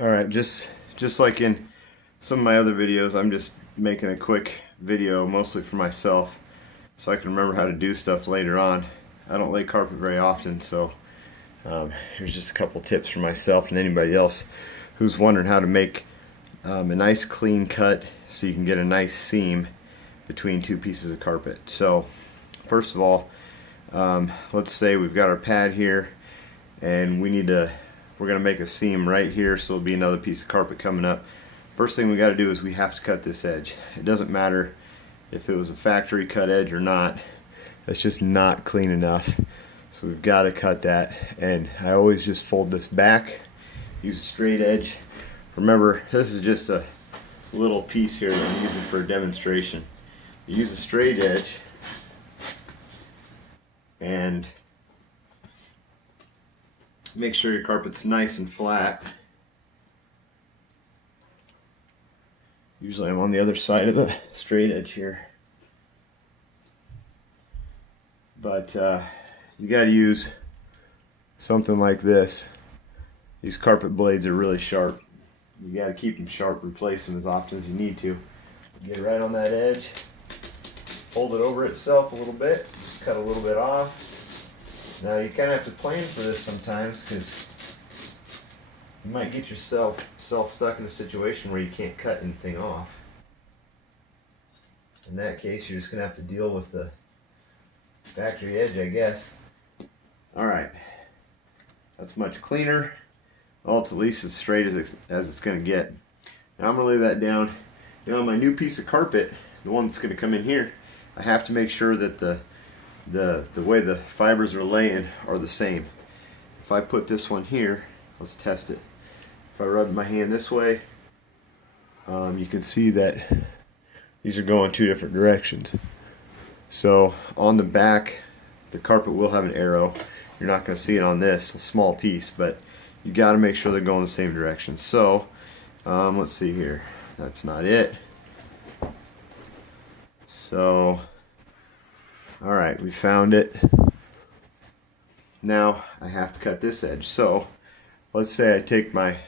Alright, just like in some of my other videos, I'm just making a quick video mostly for myself so I can remember how to do stuff later on. I don't lay carpet very often, so here's just a couple tips for myself and anybody else who's wondering how to make a nice clean cut so you can get a nice seam between two pieces of carpet. So first of all, let's say we've got our pad here and we're going to make a seam right here, so there'll be another piece of carpet coming up. First thing we got to do is we have to cut this edge. It doesn't matter if it was a factory cut edge or not, that's just not clean enough. So we've got to cut that, and I always just fold this back, use a straight edge. Remember, this is just a little piece here that I'm using for a demonstration. You use a straight edge and make sure your carpet's nice and flat. Usually I'm on the other side of the straight edge here. But you got to use something like this. These carpet blades are really sharp. You got to keep them sharp, replace them as often as you need to. Get right on that edge, fold it over itself a little bit, just cut a little bit off. Now you kind of have to plan for this sometimes, because you might get yourself stuck in a situation where you can't cut anything off. In that case, you're just going to have to deal with the factory edge, I guess. Alright, that's much cleaner. Well, it's at least as straight as it's going to get. Now I'm going to lay that down. Now on my new piece of carpet, the one that's going to come in here, I have to make sure that the way the fibers are laying are the same. If I put this one here, let's test it. If I rub my hand this way, you can see that these are going two different directions. So on the back, the carpet will have an arrow. You're not going to see it on this, a small piece, but you got to make sure they're going the same direction. So let's see here. That's not it. So alright, we found it. Now I have to cut this edge. So let's say I take my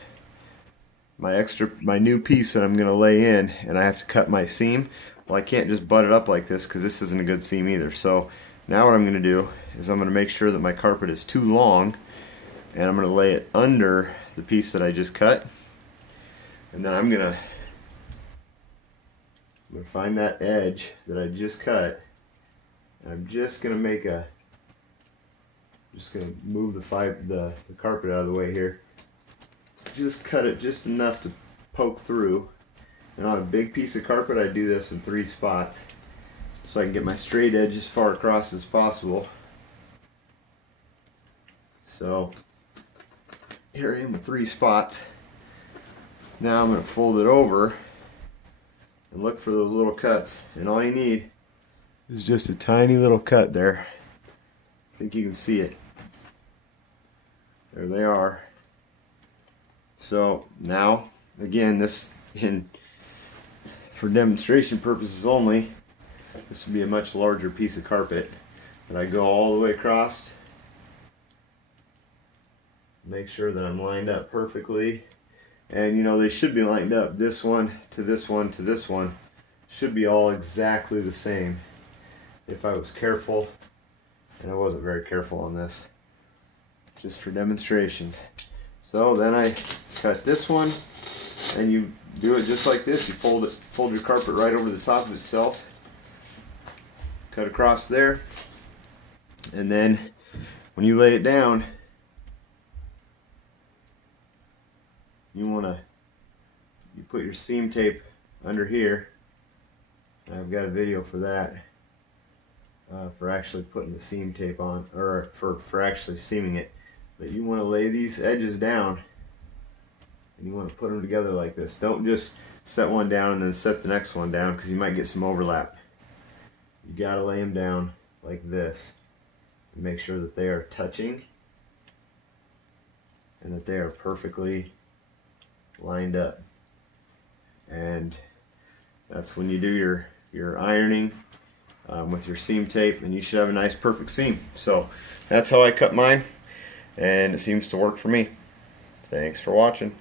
new piece that I'm going to lay in, and I have to cut my seam. Well, I can't just butt it up like this, because this isn't a good seam either. So now what I'm going to do is I'm going to make sure that my carpet is too long, and I'm going to lay it under the piece that I just cut, and then I'm going to find that edge that I just cut. I'm just going to move the carpet out of the way here. Just cut it just enough to poke through. And on a big piece of carpet, I do this in 3 spots so I can get my straight edge as far across as possible. So here I am with 3 spots. Now I'm going to fold it over and look for those little cuts. And all you need is just a tiny little cut there. I think you can see it. There they are. So now, again, for demonstration purposes only, this would be a much larger piece of carpet. But I go all the way across, make sure that I'm lined up perfectly. And you know, they should be lined up. This one to this one to this one should be all exactly the same. If I was careful, and I wasn't very careful on this, just for demonstrations. So then I cut this one, and you do it just like this. You fold your carpet right over the top of itself, cut across there, and then when you lay it down, you put your seam tape under here. I've got a video for that. For actually putting the seam tape on, or for actually seaming it. But you want to lay these edges down, and you want to put them together like this. Don't just set one down and then set the next one down, because you might get some overlap. You got to lay them down like this and make sure that they are touching and that they are perfectly lined up. And that's when you do your ironing with your seam tape, and you should have a nice perfect seam. So that's how I cut mine, and it seems to work for me. Thanks for watching.